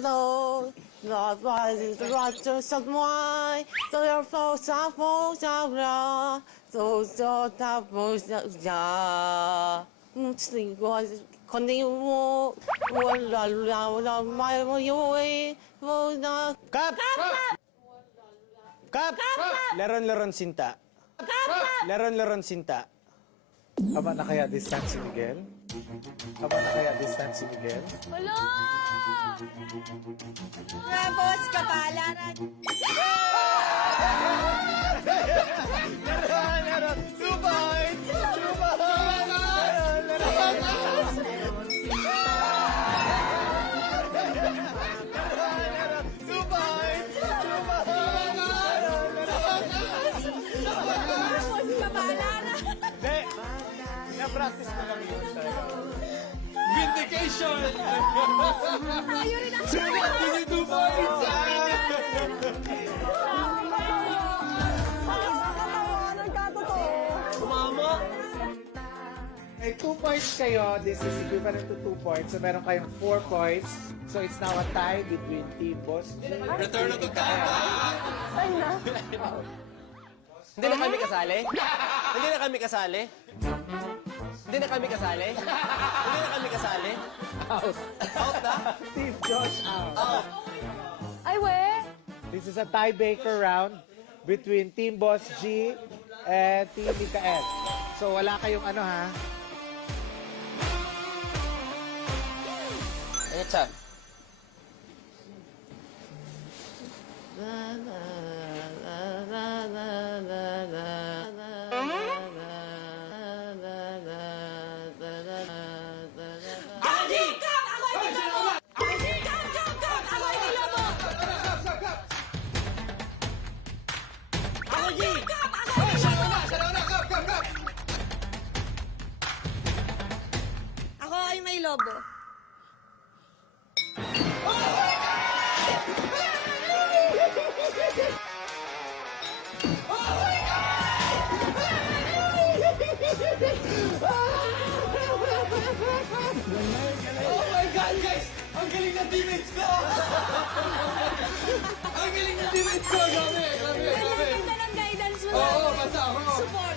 楼，老把抓着什么？都要放下风向了，走走他不想家。是我肯定我la mai mo yoi mo na Kap! Kap! Leron-leron sinta. Leron-leron sinta. Haba na kaya distance si Miguel? Haba na kaya distance si Miguel? Wala! Tapos, kapalaran. Leron! 2 points! 2 points! Tapos, kapalaran. Hindi. Na-practice ko lang yun talaga. Vindication! Ayun rin ang Sugat, hindi 2 points! Sumama! May 2 points kayo. This is equivalent to 2 points. So meron kayong 4 points. So it's now a tie between Team Boss G. Return of the Kama! Hindi na kami kasali? Hindi na kami kasali? Hindi na kami kasali? Hindi na kami kasali? Out. Out na? Team Josh out. Out. Ay, we. This is a tiebreaker round between Team Boss G and Team Mikael. So wala kayong ano ha. Ano, Chan? Ako ay may lobo. Oh my God, guys! Ang galing ng teammates ko! Ang galing ng teammates ko! Grabe, grabe, grabe! Ganda ng guidance mo. Oo, basta ako. Support.